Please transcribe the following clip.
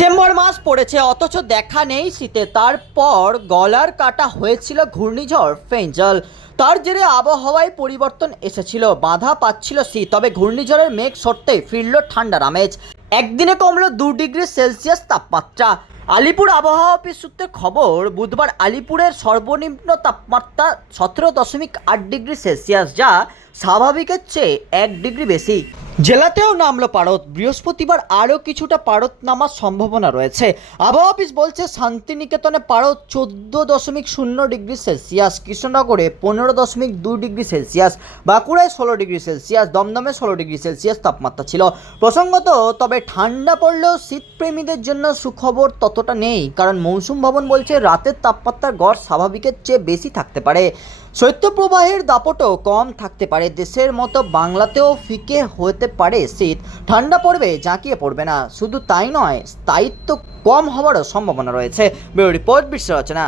December মাস পড়েছে, অথচ দেখা নেই শীতে। তারপর গলার কাটা হয়েছিল ঘূর্ণিঝড় ফেঞ্জল। তার জেরে আবহাওয়ায় পরিবর্তন এসেছিল, বাধা পাচ্ছিল শীত, তবে ঘূর্ণিঝড়ের মেঘ সরতেই ফিরল ঠান্ডার আমেজ। একদিনে কমলো দু ডিগ্রি সেলসিয়াস তাপমাত্রা। আলিপুর আবহাওয়া অফিস সূত্রে খবর, বুধবার আলিপুরের সর্বনিম্ন তাপমাত্রা সতেরো দশমিক আট ডিগ্রি সেলসিয়াস, যা স্বাভাবিকের চেয়ে এক ডিগ্রি বেশি। জেলাতেও নামলো পারদ বৃহস্পতিবার আরও কিছুটা পারদ নামার সম্ভাবনা রয়েছে। আবহাওয়া অফিস বলছে, শান্তিনিকেতনে পারদ চোদ্দ দশমিক শূন্য ডিগ্রি সেলসিয়াস, কৃষ্ণনগরে পনেরো দশমিক দুই ডিগ্রি সেলসিয়াস, বাঁকুড়ায় ষোলো ডিগ্রি সেলসিয়াস, দমদমে ষোলো ডিগ্রি সেলসিয়াস তাপমাত্রা ছিল। প্রসঙ্গত, তবে ঠান্ডা পড়লেও শীতপ্রেমীদের জন্য সুখবর ততটা নেই, কারণ মৌসুম ভবন বলছে রাতের তাপমাত্রার গড় স্বাভাবিকের চেয়ে বেশি থাকতে পারে। শৈত্যপ্রবাহের দাপটও কম থাকতে পারে। দেশের মতো বাংলাতেও ফিকে হতে পারে শীত। ঠান্ডা পড়বে, জাঁকিয়ে পড়বে না। শুধু তাই নয়, স্থায়িত্ব কম হওয়ারও সম্ভাবনা রয়েছে। ব্যুরো রিপোর্ট বিশ্ব রচনা।